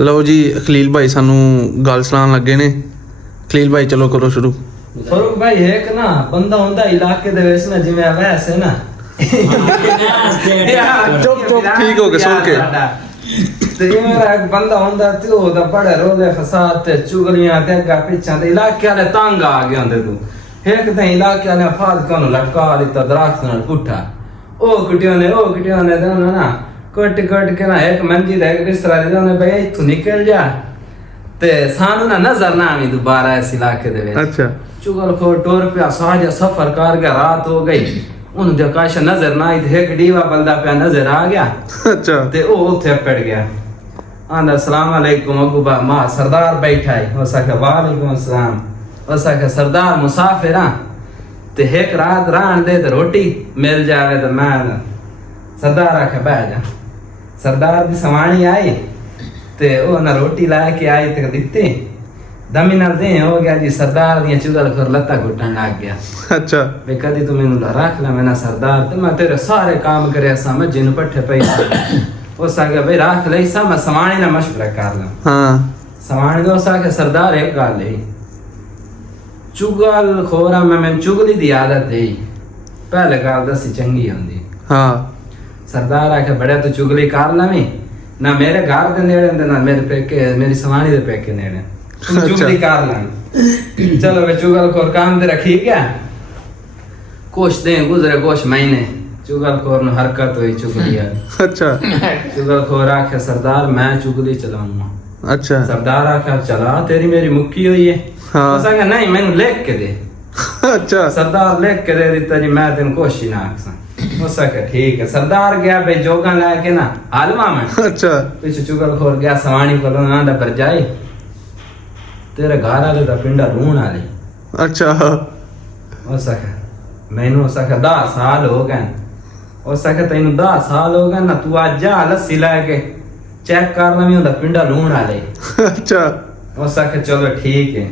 ਲਓ ਜੀ ਖਲੀਲ ਭਾਈ ਸਾਨੂੰ ਗੱਲ ਸੁਣਾਉਣ ਲੱਗੇ ਨੇ। ਖਲੀਲ ਭਾਈ ਚਲੋ ਕਰੋ ਸ਼ੁਰੂ। ਫਰੂਕ ਭਾਈ ਇੱਕ ਨਾ ਬੰਦਾ ਹੁੰਦਾ ਇਲਾਕੇ ਦੇ ਵਿੱਚ ਨਾ ਜਿਵੇਂ ਵੈਸੇ ਨਾ ਚੁੱਪ ਠੀਕ ਹੋ ਕੇ ਸੁਣ ਕੇ। ਤੇ ਮੇਰਾ ਇੱਕ ਬੰਦਾ ਹੁੰਦਾ ਤੇ ਉਹਦਾ ਬੜਾ ਰੋਲੇ ਫਸਾਦ ਤੇ ਚੁਗਲੀਆਂ ਤੇ ਅੱਗਾ ਪਿੱਛਾਂ ਤੇ ਇਲਾਕੇ ਵਾਲੇ ਤੰਗ ਆ ਗਏ ਹੁੰਦੇ ਤੂੰ ਇੱਕ ਤਾਂ ਇਲਾਕੇ ਵਾਲੇ ਫਾਦਕਾਂ ਨੂੰ ਲਟਕਾ ਦਿੱਤਾ ਦਰਖਤ ਨਾਲ ਪੁੱਠਾ ਉਹ ਕੁਟਿਆਂ ਨੇ ਤੇ ਉਹਨਾਂ ਨਾ ਕੱਟ ਕੇ ਨਾ ਇੱਕ ਮੰਜੀ ਦਾ ਇੱਕ ਬਿਸਤਰਾ ਦੇ ਉਹਨੇ ਬਈ ਇੱਥੋਂ ਨਿਕਲ ਜਾ ਤੇ ਸਾਨੂੰ ਨਾ ਨਜ਼ਰ ਨਾ ਆਵੀਂ ਦੁਬਾਰਾ ਇਸ ਇਲਾਕੇ ਦੇ ਵਿੱਚ। ਅੱਛਾ ਚੁਗਲਖੋਰ ਟੁਰ ਪਿਆ ਸਾਜਾ ਸਫਰ ਕਰ ਗਿਆ ਰਾਤ ਹੋ ਗਈ ਉਹਨੂੰ ਦੇ ਕਾਸ਼ ਨਜ਼ਰ ਨਾ ਆਈ ਤੇ ਇੱਕ ਡੀਵਾ ਬੰਦਾ ਪਿਆ ਨਜ਼ਰ ਆ ਗਿਆ। ਅੱਛਾ ਤੇ ਉਹ ਉੱਥੇ ਪੜ ਗਿਆ ਆਂਦਾ अस्सलाम वालेकुम अबू बा मां सरदार बैठा है हो सके वालेकुम अस्सलाम हो सके सरदार मुसाफिर ते एक रात रहन दे ते रोटी मिल जावे तो मैं सरदार आखे बह जा सरदार दी सवाणी आई ते ओ ना रोटी ला के आई ते दित्ती दमी नाल दे हो गया जी सरदार दी चुगल कर लत्ता घुटन लग गया। अच्छा वे कदी तू मेनू रख ला मैं ना सरदार ते मैं तेरे सारे काम करे सा मैं जिन पट्ठे पई उस आगे भाई रख ले सा मैं सवाणी ना मशवरा कर ला। हाँ सवाणी दो आगे सरदार एक गल है चुगल खोरा मैं चुगली दी आदत है पहले गल दसी चंगी होंदी। हाँ सरदार आखे बड़े तू चुगली कर लवी ना मेरे घर दे नेड़े ना मेरे पेके मेरी सवाणी दे पेके नेड़े तू चुगली कर ला। चलो वे चुगल खोर काम ते रखी क्या कुछ दिन गुजरे कुछ महीने चुगलखोर ने हरकत हुई चुगली अच्छा चुगलखोर आखे सरदार मैं चुगली चलाऊंगा। अच्छा सरदार आखे चला तेरी मेरी मुक्की हुई है। हाँ उस आखे नहीं मैंने लिख के दे। अच्छा सरदार लिख के दे दिता जी मैं तेन कुछ ही ना आखसा। उस आखे ठीक है सरदार गया भाई जोगा लाके ना आलमा में अच्छा पीछे चुगलखोर गया सवाणी को आंदा पर जाए तेरे घर वाले दा पिंडा रूण वाले। अच्छा उस आखे मैनू उस आखे 10 साल हो गए उस आखे तेन 10 साल हो गए ना तू आज जा लस्सी लाके चेक कर लवी उंदा पिंडा लूण वाले। अच्छा उस आखे चलो ठीक है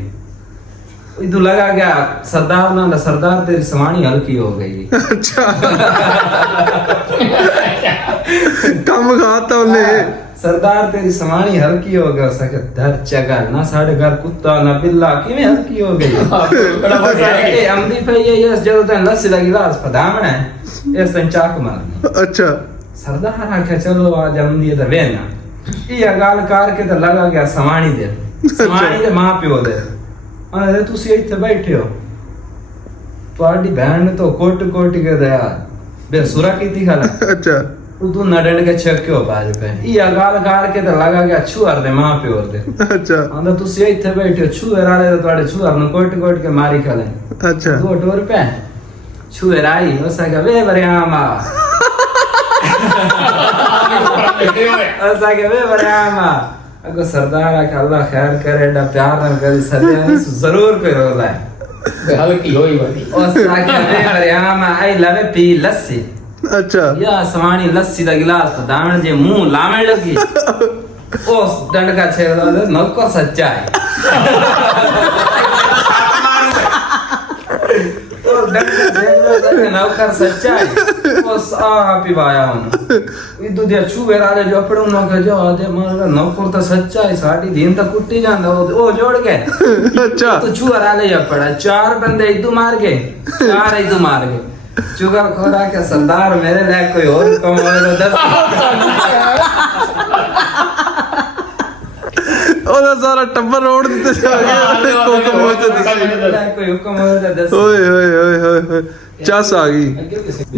इदू लगा गया सरदार ना सरदार तेरी सवाणी हल्की हो गई। अच्छा कम खाता उन्हें सरदार तेरी सवाणी हल्की हो गई। उस आखे धर चगर ना साढ़े घर कुत्ता ना बिल्ला किवें हल्की हो गई। ए अमदी पे ये जरूरत है लस्सी दा गिलास पधामना है इस दिन चाक मारनी। अच्छा सरदार आखे चलो आज अमदी दा वेना ये गल करके तो लगा गया सवाणी दे मां प्यो दे आंदे तुसी इत्थे बैठे हो ਤੁਹਾਡੀ ਭੈਣ ਨੇ तो कोट के दया बेसुरा कीती खाला। अच्छा तू नडन के छक्यो बाज पे ये गल करके तो लगा गया छुअर दे मां प्यो दे। अच्छा आंदा तुसी इत्थे बैठे हो छुअर वाले तो ਤੁਹਾਡੇ छुअर ਨੂੰ कोट के मारी खाले। अच्छा दो टोर पे छुअर आई उसा के वे बरियामा उसा के वे बरियामा अगो सरदार आके अल्लाह खैर करे डा प्यार न करे सरिया जरूर कोई रोला है हल्की होई वाली उसा के वे बरियामा आई लवे पी लस्सी। अच्छा या सवाणी लस्सी दा गिलास दामन जे मुंह लावण लगी उस डंडका छेड़ा दे नौकर सच्चा है। और डंडका छेड़ा दे नौकर सच्चा है उस आप ही वाया हूं इदु दे छुवे राले जो अपड़ो न के जो दे मार नौकर तो सच्चा है साडी दिन तक कुट्टी जांदा ओ जोड़ के। अच्छा तो छुवे राले जो पड़ा 4 बंदे इदु मार गए 4 इदु मार गए चुगल खोरा के सरदार मेरे लिए कोई और कम हो तो 10 ਉਹਦਾ ਸਾਰਾ ਟੱਬਰ ਰੋਡ ਦਿੱਤੇ ਜਾ ਗਿਆ ਕੋਕਮ ਹੋ ਤੇ कोई हुक्म हो तो 10 ਓਏ ਓਏ ਓਏ ਓਏ ਓਏ ਚੱਸ ਆ ਗਈ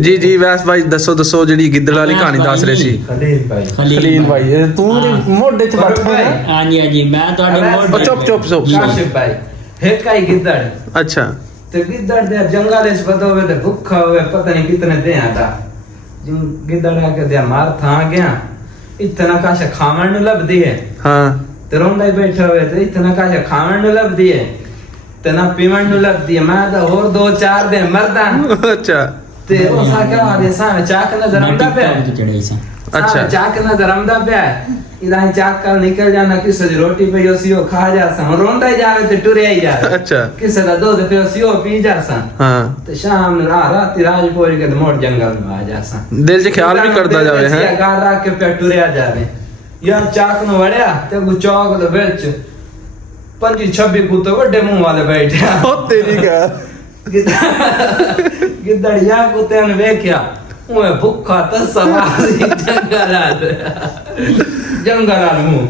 ਜੀ ਜੀ ਵੈਸ ਭਾਈ ਦੱਸੋ ਜਿਹੜੀ ਗਿੱਦੜ ਵਾਲੀ ਕਹਾਣੀ ਦੱਸ ਰਹੇ ਸੀ। खलील भाई ਖਲੀਲ ਭਾਈ ਇਹ ਤੂੰ ਮੇਰੀ ਮੋਢੇ 'ਚ ਬੈਠਾ ਹੈ। ਹਾਂਜੀ ਮੈਂ ਤੁਹਾਡੇ ਮੋਢੇ ਚੁੱਪ काशिफ भाई है काई गिद्दड़ अच्छा ਤੇ ਗਿੱਦੜ ਦੇ ਜੰਗਲ ਵਿੱਚ ਪਤਾ ਹੋਵੇ ਤੇ ਭੁੱਖਾ ਹੋਵੇ ਪਤਾ ਨਹੀਂ ਕਿਤਨੇ ਦੇ ਆਂਦਾ ਜਿੰ ਗਿੱਦੜ ਆ ਕੇ ਦੇ ਮਾਰ ਥਾਂ ਗਿਆ ਇਤਨਾ ਕਾਸ਼ ਖਾਵਣ ਨੂੰ ਲੱਭਦੀ ਹੈ। ਹਾਂ ਤੇ ਰੋਂਦਾ ਹੀ ਬੈਠਾ ਹੋਵੇ ਤੇ ਇਤਨਾ ਕਾਸ਼ ਖਾਵਣ ਨੂੰ ਲੱਭਦੀ ਹੈ ਤੇ ਨਾ ਪੀਵਣ ਨੂੰ ਲੱਭਦੀ ਹੈ ਮੈਂ ਤਾਂ ਹੋਰ 2-4 ਦਿਨ ਮਰਦਾ। ਅੱਛਾ ਤੇ ਉਹ ਸਾਕਾ ਦੇ ਸਾਹਮਣੇ ਚਾਕ ਨਜ਼ਰ ਆਉਂਦਾ ਪਿਆ अच्छा चाक नजर आमदा पे इलाही चाक का निकल जाना किसे दी रोटी पे ओसियो खा जासा रोंदा ही जावे ते टुरे ही जावे। अच्छा किसे दा दूध पे ओसियो पी जासा हाँ ते शाम रात राजपुर के मोड़ जंगल में आ जासा दिल च ख्याल भी करता जावे हैं गार रख के पे टुरे आ जावे या चाक न वड़िया ते अगू चौक दे विच 25-26 कुत्ते वड्डे मुंह वाले बैठे ओ तेरी क्या गिद्दड़िया कुत्ते ने वेख्या ओए भुक्खा तसवारी जंगल मुंह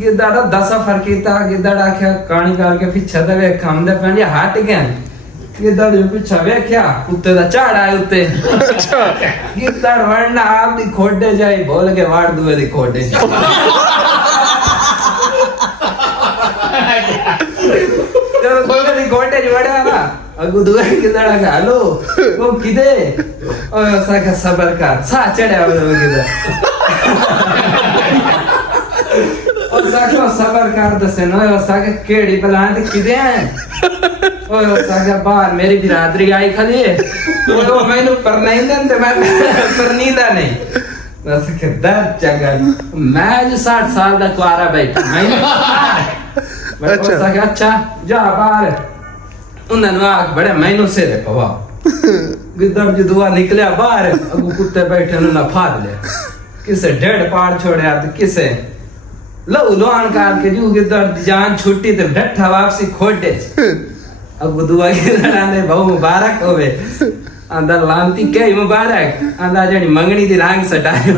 गिद्दड़ दा सफर कीता गिद्दड़ आख्या कहानी करके पीछे ते वेख हमदे पेंडे हट गए गिद्दड़ जो पीछे वेख्या कुत्ते दा झाड़ आए उत्ते अच्छा गिद्दड़ वड़ना आप दी खोडे जाई बोल के वाड़ दुए दी खोडे जब दुए दी खोडे वड़या ना अगू दुए गिद्दड़ का हेलो वो किदे ओए साका सबर कर सा चढ़या वो गिद्दड़ और साका सबर कर दसे ना और साका केड़ी बलान ते किदे हैं ओए साका बाहर मेरी बिरादरी आई खली है ओए मैनू परनाई दे मैं परनीदा नहीं बस के दर्द जगह मैं जो 60 साल दा कुआरा बैठा मैं अच्छा। साका अच्छा जा बाहर उन्हें आख बड़े मैनू से रे पवा गिद्दड़ जो दुआ निकलिया बाहर अगू कुत्ते बैठे उन्हें फाड़ लिया किसे डेढ़ पाड़ छोड़या तो किसे लहू लोहान कार के जू गिद्दड़ दी जान छुट्टी ते डठा वापसी खोटे अगू दुआ गिद्दड़ आंदे बहु मुबारक होवे आंदा लांती के मुबारक आंदा जणी मंगनी दी रांग सटायो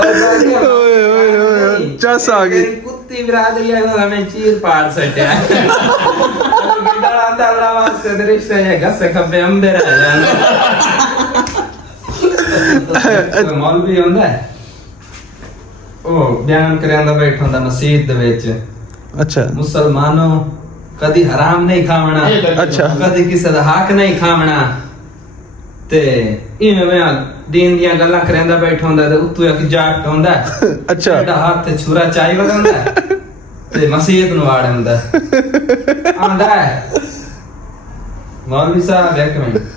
ओए चस आ गई कुत्ती बिरादरी है हमें चीर पाड़ सटया गिद्दड़ आंदा अल्लाह वास्ते ते रिश्ते है गसे खब्बे अंबे रह जान मौलवी होंदा है ओ बयान करंदा बैठा दा मस्जिद दे विच अच्छा मुसलमानों कदी हराम नहीं खावना अच्छा। कदी किसे दा हक नहीं खावना ते इवें मैं दीन दियां गल्लां करंदा बैठा हुंदा ते उत्तों एक जाट हुंदा अच्छा जेड़ा हाथ ते छुरा चाई वगांदा ते मस्जिद नु वाड़ हुंदा आंदा है मौलवी साहब एक मिनट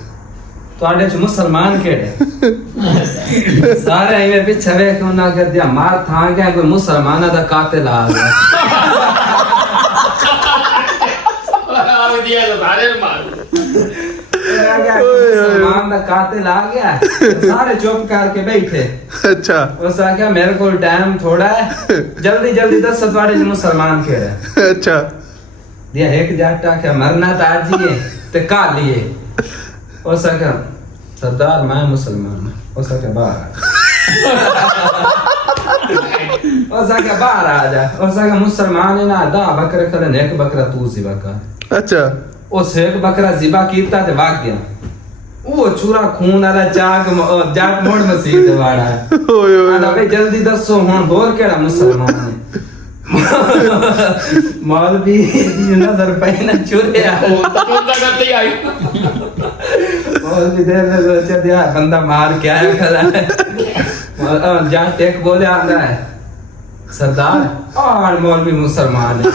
ਤੁਹਾਡੇ ਚ ਮੁਸਲਮਾਨ ਕਿਹੜੇ ਸਾਰੇ ਐਵੇਂ ਪਿੱਛੇ ਵੇਖ ਉਹਨਾਂ ਕਰ ਦਿਆ ਮਾਰ ਥਾਂ ਗਿਆ ਕੋਈ ਮੁਸਲਮਾਨਾਂ ਦਾ ਕਾਤਲ ਆ ਗਿਆ मुसलमान का कातिल आ गया सारे चुप करके बैठे अच्छा उसने क्या मेरे को टाइम थोड़ा है जल्दी जल्दी दस सतवाड़े मुसलमान खेड़े अच्छा दिया एक जाटा क्या मरना था आज ये ते का लिए उसने क्या सरदार मैं मुसलमान उसने क्या बाहर उसने क्या बाहर आ जा उसने क्या मुसलमान है ना दा बकरा खले एक बकरा तू ज़िबा कर अच्छा उस एक बकरा ज़िबा कीता ते भाग गया वो चूरा खून वाला जाग मोड़ मसीद वाड़ा है ओए ओए आंदा भाई जल्दी दसो हुन होर केड़ा मुसलमान है मौलवी दी नजर पे ना चुरिया मौलवी दे सोचा दिया बंदा मार के आया खड़ा है जा टेक बोले आंदा है सरदार और मौलवी मुसलमान है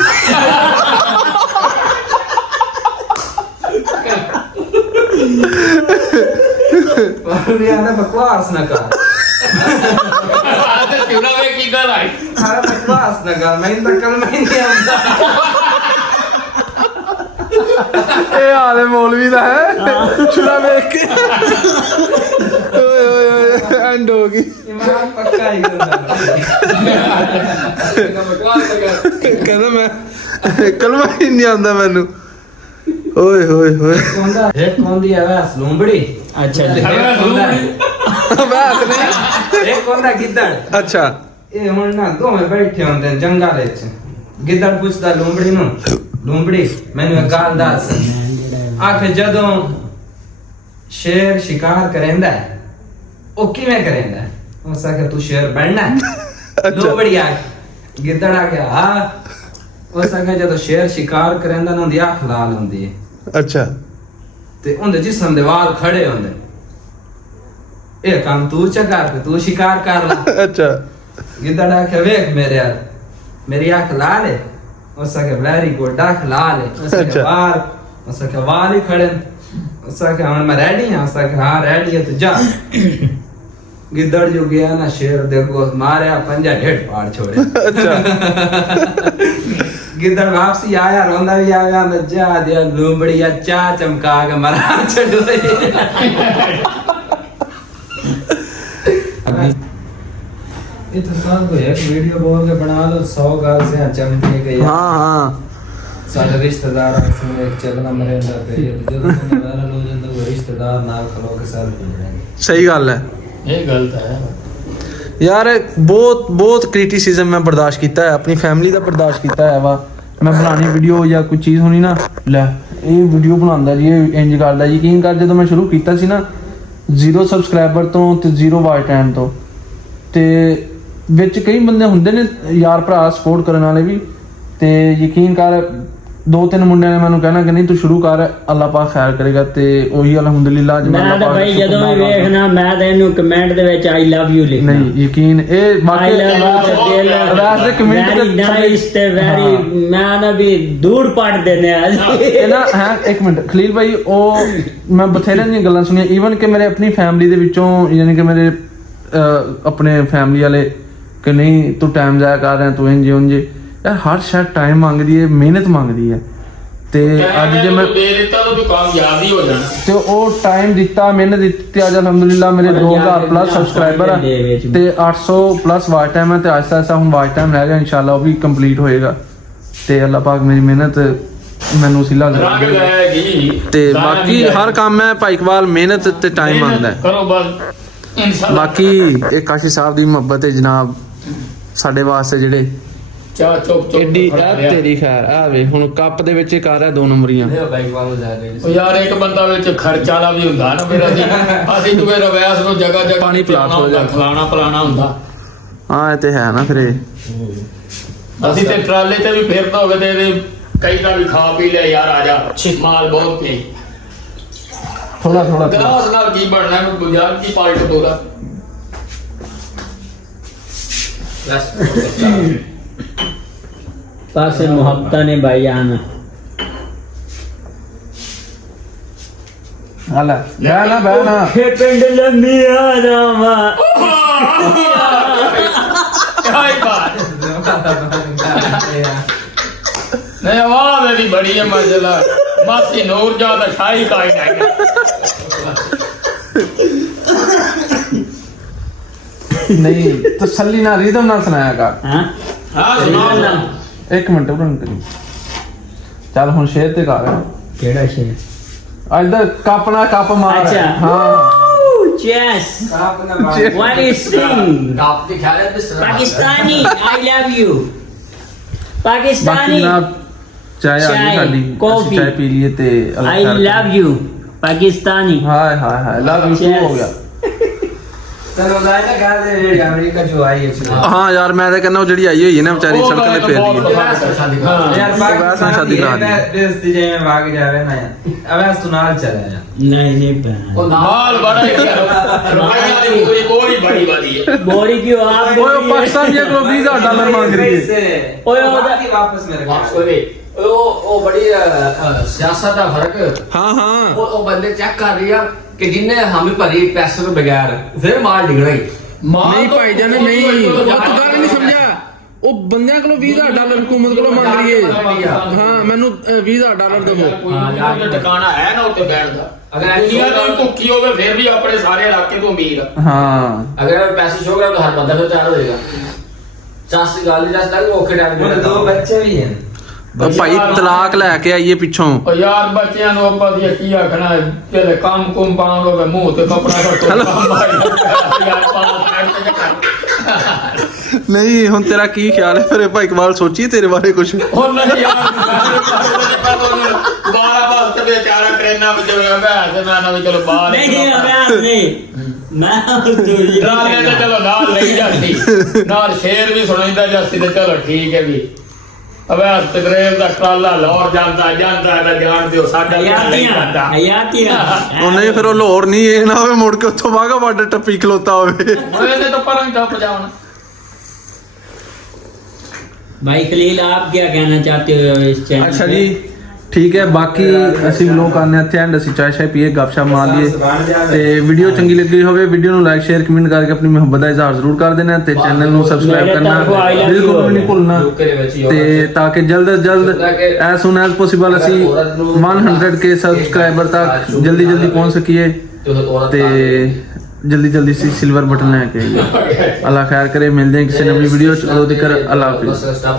मौलवी आंदा बकवास ना कर अरे बकवास ना कर मैं तो कल मैं नहीं आंदा ਇਹ ਹਾਲੇ ਮੌਲਵੀ ਦਾ ਹੈ ਛੁਰਾ ਵੇਖ ਕੇ ਓਏ ਓਏ ਓਏ ਐਂਡ ਹੋ ਗਈ ईमान पक्का ही करना ਕਹਿੰਦਾ ਮੈਂ ਕਲਮਾ ਹੀ ਨਹੀਂ ਆਉਂਦਾ ਮੈਨੂੰ ਓਏ ਹੋਏ ਹੋਏ एक कोंदी है वैस लूंबड़ी अच्छा एक कोंदा ਬਾਤ ਨਹੀਂ एक कोंदा गिद्दड़ ਅੱਛਾ ये हुन ना दोवें बैठे होंदे जंगल विच गिद्दड़ पुछदा लूंबड़ी नु लूंबड़ी मैनू एक गल दस आखे जदों शेर शिकार करेंदा है ओ किवें करेंदा है उस आखे तू शेर बनना है लूंबड़ी आ गिद्दड़ आखे हां उस आखे जदों शेर शिकार करेंदा ना उंदी अख लाल हुंदी है ਅੱਛਾ ते उंदे जिस्म दे वाल खड़े होंदे ए काम तू चकर ते तू शिकार कर ला ਅੱਛਾ गिद्दड़ आखे वेख मेरे यार मेरी आंख लाल है उस आखे वेरी गुड आंख लाल है उस आखे अच्छा। वाल ही खड़े उस आखे हुन मैं रेडी हां उस आखे हां रेडी है तो जा गिद्दड़ जो गया ना शेर देखो मारे पंजा ढेड पाड़ छोड़े अच्छा गिद्दड़ वापसी आया रोंदा भी आया ना जा दिया लूंबड़िया चा चमका के मरा छड़ो नहीं ये तो सब को एक वीडियो बोल के बना लो 100 गाल से चमके के हाँ हाँ सारे रिश्तेदार इसमें एक चलना मरेंदा पे जब तुम वाला लोग जब वो रिश्तेदार ना खलो के साथ मिल जाएंगे सही गल है ਇਹ ਗਲਤ ਹੈ यार बहुत क्रिटिसिज्म मैं बर्दाश्त किया है अपनी फैमिली का बर्दाश्त किया है वा मैं बनानी वीडियो या कोई चीज़ होनी ना ले ये वीडियो बनांदा जी इंज करदा यकीन कर जो मैं शुरू किया सी ना 0 सबसक्राइबर तो 0 वाच टाइम तो ते विच कई बंदे हुंदे ने यार भरा सपोर्ट करने वाले भी ते यकीन कर 2-3 मुंडिਆਂ ਨੇ ਮੈਨੂੰ ਕਹਿਣਾ ਕਿ ਨਹੀਂ ਤੂੰ ਸ਼ੁਰੂ ਕਰ ਅੱਲਾਹ ਪਾਕ ਖੈਰ ਕਰੇਗਾ ਤੇ ਉਹੀ ਅਲਹਮਦੁਲਿਲਾ ਮੈਂ ਤਾਂ ਭਾਈ ਜਦੋਂ ਵੀ ਵੇਖਣਾ ਮੈਂ ਤਾਂ ਇਹਨੂੰ ਕਮੈਂਟ ਦੇ ਵਿੱਚ ਆਈ ਲਵ ਯੂ ਲਿਖਣਾ ਨਹੀਂ ਯਕੀਨ ਇਹ ਆਈ ਲਵ ਯੂ ਵੈਸੇ ਕਮੈਂਟ ਵੈਰੀ ਨਾਈਸ ਤੇ ਵੈਰੀ ਮੈਂ ਨਾ ਵੀ ਦੂਰ ਪੜ ਦੇਨੇ ਆ ਇਹ ਨਾ ਹੈ ਇੱਕ ਮਿੰਟ ਖਲੀਲ ਭਾਈ ਉਹ ਮੈਂ ਬਥੇਰਿਆਂ ਦੀਆਂ ਗੱਲਾਂ ਸੁਣੀਆਂ ਈਵਨ ਕਿ ਮੇਰੇ ਆਪਣੀ ਫੈਮਿਲੀ ਦੇ ਵਿੱਚੋਂ ਯਾਨੀ ਕਿ ਮੇਰੇ ਆਪਣੇ ਫੈਮਿਲੀ ਵਾਲੇ ਕਿ ਨਹੀਂ ਤੂੰ ਟਾਈਮ ਜ਼ਾਇਆ ਕਰ ਰਿਹਾ ਤੂੰ ਇੰਜ ਉਂਝ ਯਾਰ ਹਰ ਸ਼ਾਇਦ ਟਾਈਮ ਮੰਗਦੀ ਹੈ ਮਿਹਨਤ ਮੰਗਦੀ ਹੈ ਤੇ ਅੱਜ ਜੇ ਮੈਂ ਦੇ ਦਿੱਤਾ ਤਾਂ ਤੂੰ ਕਾਮਯਾਬ ਹੀ ਹੋ ਜਾਣਾ ਤੇ ਉਹ ਟਾਈਮ ਦਿੱਤਾ ਮਿਹਨਤ ਦਿੱਤੀ ਅੱਜ ਅਲਹਮਦੁਲਿਲਾ ਮੇਰੇ 2000 ਪਲੱਸ ਸਬਸਕ੍ਰਾਈਬਰ ਆ ਤੇ 800 ਪਲੱਸ ਵਾਚ ਟਾਈਮ ਹੈ ਤੇ ਆਸਤਾ ਆਸਤਾ ਹੁਣ ਵਾਚ ਟਾਈਮ ਰਹਿ ਗਿਆ ਇਨਸ਼ਾਅੱਲਾ ਉਹ ਵੀ ਕੰਪਲੀਟ ਹੋਏਗਾ ਤੇ ਅੱਲਾਹ ਪਾਕ ਮੇਰੀ ਮਿਹਨਤ ਮੈਨੂੰ ਸਿਲਾ ਜੀ ਤੇ ਬਾਕੀ ਹਰ ਕੰਮ ਹੈ ਭਾਈਕਵਾਲ ਮਿਹਨਤ ਤੇ ਟਾਈਮ ਮੰਗਦਾ ਹੈ ਕਰੋ ਬਸ ਇਨਸ਼ਾਅੱਲਾ ਬਾਕੀ ਇਹ ਕਾਸ਼ੀ ਸਾਹਿਬ ਦੀ ਮੁਹੱਬਤ ਹੈ ਜਨਾਬ ਸਾਡੇ ਵਾਸਤੇ ਜਿਹੜੇ ਚਾ ਚੁੱਪ ਐਡੀ ਤੇਰੀ ਖੈਰ ਆ ਵੇ ਹੁਣ ਕੱਪ ਦੇ ਵਿੱਚ ਕਰ ਰਿਹਾ 2 ਨੰਬਰੀਆਂ बाइक वालों जा रहे ਉਹ ਯਾਰ ਇੱਕ ਬੰਦਾ ਵਿੱਚ ਖਰਚ ਵਾਲਾ ਵੀ ਹੁੰਦਾ ਨਾ ਫਿਰ ਅਸੀਂ ਦੂਏ ਰਵੈਸ ਨੂੰ ਜਗ੍ਹਾ ਜਗ੍ਹਾ ਪਾਣੀ ਪਿਲਾਉਣਾ ਹੁੰਦਾ, ਖਿਲਾਉਣਾ ਪਿਲਾਉਣਾ ਹੁੰਦਾ ਹਾਂ ਇਹ ਤੇ ਹੈ ਨਾ ਫਿਰ ਇਹ ਅਸੀਂ ਤੇ ਟਰਾਲੇ ਤੇ ਵੀ ਫਿਰਦਾ ਹੋਵੇ ਤੇ ਇਹਦੇ ਕਈ ਦਾ ਵੀ ਖਾ ਪੀ ਲਿਆ ਯਾਰ ਆ ਜਾ ਮਾਲ ਬਹੁਤ ਪਈ ਥੋੜਾ ਥੋੜਾ ਗਲਾਸ ਨਾਲ ਕੀ ਬਣਨਾ ਨੂੰ ਗੁਜ਼ਾਰ ਕੀ ਪਾਲਟ ਦੋਦਾ ਪਾਸੇ ਮੁਹੱਬਤਾਂ ਨੇ ਭਾਈਜਾਨ ਹਾਲਾ ਬਹਿਣਾ ਬਹਿਣਾ ਖੇ ਪਿੰਡ ਲੰਮੀਆਂ ਰਾਵਾਂ ਹਾਈ ਬਾਤ ਨਹੀਂ ਆਵਾਜ਼ ਇਹਦੀ ਬੜੀ ਹੈ ਮਾਸ਼ਾਅੱਲਾ ਮਾਸੀ ਨੂਰ ਜਾ ਦਾ ਸ਼ਾਹੀ ਕਾਇ ਹੈ ਨਹੀਂ ਤਸੱਲੀ ਨਾਲ ਰਿਦਮ ਨਾਲ ਸੁਣਾਇਆ ਕਰ ਹਾਂ ਹਾਂ ਸੁਣਾ ਨਾ ਇੱਕ ਮਿੰਟ ਉਰਨ ਕਰੀ ਚੱਲ ਹੁਣ ਸ਼ੇਰ ਤੇ ਕਰ ਕਿਹੜਾ ਸ਼ੇਰ ਅੱਜ ਦਾ ਕੱਪ ਨਾਲ ਕੱਪ ਮਾਰ ਅੱਛਾ। ਹਾਂ ਚੈਸ अपना what is sing आप दिखा रहे थे Pakistani I love you ਬਾਕੀ Pakistani ਨਾ ਚਾਹ ਆ ਗਈ ਸਾਡੀ coffee। ਅਸੀਂ ਚਾਹ ਪੀ ਲਈਏ ਤੇ I love you Pakistani ਹਾਏ ਹਾਏ ਹਾਏ ਲਵ ਯੂ ਹੋ ਗਿਆ चलो जाए ना घर दे अमेरिका जो आई है ਹਾਂ ਯਾਰ ਮੈਂ ਤਾਂ ਕਹਿੰਦਾ ਉਹ ਜਿਹੜੀ ਆਈ ਹੋਈ ਹੈ ਨਾ ਵਿਚਾਰੀ ਉਹ ਸੜਕ ਤੇ ਫੇਰ ਰਹੀ ਹੈ यार पाकिस्तान शादी करा दी। देश दी जाए में भाग जा रहे ना यार अब आज तू नाल चला जा नहीं नहीं पहना माल बड़ा है रुपया की पूरी बोरी बड़ी वाली है बोरी क्यों आप ਓਏ ਉਹ ਪਾਕਿस्तान ਜੇ ਕੋ $20,000 मंग रही है ओए ओदा वापस मेरे वापस कोई ਉਹ ਬੜੀ ਸਿਆਸਤ ਦਾ ਫਰਕ ਹਾਂ ਹਾਂ ਉਹ ਬੰਦੇ ਚੈੱਕ ਕਰ ਰਹੀ ਆ ਕਿ ਜਿੰਨੇ ਹਮੇ ਭਰੀ ਪੈਸੇ ਤੋਂ ਬਗੈਰ ਫਿਰ ਮਾਲ ਡਿਗਣਾ ਹੀ ਨਹੀਂ ਭਾਈ ਜਾਨ ਨਹੀਂ ਉਹ ਤੂੰ ਗੱਲ ਨਹੀਂ ਸਮਝਿਆ ਉਹ ਬੰਦਿਆਂ ਕੋਲੋਂ $20,000 ਹਕੂਮਤ ਕੋਲੋਂ ਮੰਗ ਰਹੀ ਹੈ ਹਾਂ ਮੈਨੂੰ $20,000 ਦਿਓ ਹਾਂ ਯਾਰ ਇਹ ਟਿਕਾਣਾ ਹੈ ਨਾ ਉੱਤੇ ਬੈਠਦਾ ਅਗਰ ਇੰਡੀਆ ਦੀ ਭੁੱਖੀ ਹੋਵੇ ਫਿਰ ਵੀ ਆਪਣੇ ਸਾਰੇ ਇਲਾਕੇ ਤੋਂ ਅਮੀਰ ਹਾਂ ਅਗਰ ਪੈਸੇ ਸ਼ੋਅ ਕਰਾ ਤਾਂ ਹਰ ਬੰਦਾ ਫਿਰ ਤਿਆਰ ਹੋ ਜਾਏਗਾ ਚਾਸ ਦੀ ਗੱਲ ਨਹੀਂ ਦੱਸਦਾ ਕਿ ਔਖੇ ਟਾਈਮ मेरे दो बच्चे भी हैं ਉਹ ਭਾਈ ਤਲਾਕ ਲੈ ਕੇ ਆਈਏ ਪਿੱਛੋਂ ਉਹ ਯਾਰ ਬੱਚਿਆਂ ਨੂੰ ਆਪਾਂ ਦੀ ਕੀ ਆਖਣਾ ਜਿਹੜੇ ਕੰਮ ਕੁੰਮ ਪਾਉਂਗੇ ਮੂੰਹ ਤੇ ਕਪੜਾ ਕੱਟੋ ਯਾਰ ਨਹੀਂ ਹੁਣ ਤੇਰਾ ਕੀ ਖਿਆਲ ਹੈ ਫਿਰ ਭਾਈ ਕਮਾਲ ਸੋਚੀ ਤੇਰੇ ਬਾਰੇ ਕੁਝ ਹੁਣ ਨਹੀਂ ਯਾਰ 12 ਵਕਤ ਬੇਚਾਰਾ ਟ੍ਰੇਨਾਂ ਵਿੱਚ ਮੈਂ ਨਾ ਵੀ ਚਲੋ ਬਾਹਰ नहीं अभ्यास नहीं मैं ਟਰਾਲੇ ਤੇ ਚਲੋ ਨਾਲ ਲਈ ਜਾਂਦੀ ਨਾਲ ਸ਼ੇਰ ਵੀ ਸੁਣਾਈਦਾ ਜਾਂਦੀ ਤੇ ਚਲੋ ਠੀਕ ਹੈ ਵੀ ਅਬੇ ਤਕਰੀਰ ਦਾ ਟਰਾਲਾ ਲਾਹੌਰ ਜਾਂਦਾ ਤਾਂ ਜਾਣ ਦਿਓ ਸਾਡਾ ਵੀ ਨਹੀਂ ਜਾਂਦਾ ਉਹਨੇ ਫਿਰ ਉਹ ਲਾਹੌਰ ਨਹੀਂ ਇਹ ਨਾ ਹੋਵੇ ਮੁੜ ਕੇ ਉੱਥੋਂ ਵਾਗਾ ਬਾਰਡਰ ਟੱਪੀ ਖਲੋਤਾ ਹੋਵੇ ਉਹਨੇ ਤਾਂ ਪਰਾਂ ਟੱਪ ਜਾਣਾ भाई खलील आप क्या कहना चाहते हो इस चैनल अच्छा पे? जी ਠੀਕ ਹੈ ਬਾਕੀ ਅਸੀਂ ਵਲੋਗ ਕਰਨੇ ਇੱਥੇ ਐਂਡ ਅਸੀਂ ਚਾਹ ਸ਼ਾਹ ਪੀਏ ਗੱਪਸ਼ਪ ਮਾਰ ਲਈਏ ਤੇ ਵੀਡੀਓ ਚੰਗੀ ਲੱਗੀ ਹੋਵੇ ਵੀਡੀਓ ਨੂੰ ਲਾਈਕ ਸ਼ੇਅਰ ਕਮੈਂਟ ਕਰਕੇ ਆਪਣੀ ਮੁਹੱਬਤ ਦਾ ਇਜ਼ਹਾਰ ਜ਼ਰੂਰ ਕਰ ਦੇਣਾ ਤੇ ਚੈਨਲ ਨੂੰ ਸਬਸਕ੍ਰਾਈਬ ਕਰਨਾ ਬਿਲਕੁਲ ਵੀ ਨਹੀਂ ਭੁੱਲਣਾ ਤੇ ਤਾਂ ਕਿ ਜਲਦ ਤੋਂ ਜਲਦ ਐਸ ਸੂਨ ਐਸ ਪੋਸੀਬਲ ਅਸੀਂ 100k ਸਬਸਕ੍ਰਾਈਬਰ ਤੱਕ ਜਲਦੀ ਪਹੁੰਚ ਸਕੀਏ ਤੇ ਜਲਦੀ ਜਲਦੀ ਸਿਲਵਰ ਬਟਨ ਲੈ ਕੇ ਆਈਏ। ਅੱਲਾ ਖੈਰ ਕਰੇ, ਮਿਲਦੇ ਹਾਂ ਕਿਸੇ ਨਵੀਂ ਵੀਡੀਓ ਚ। ਉਦੋਂ ਤੱਕ ਅੱਲਾ ਹਾਫਿਜ਼। ਬਸ ਸਟਾਪ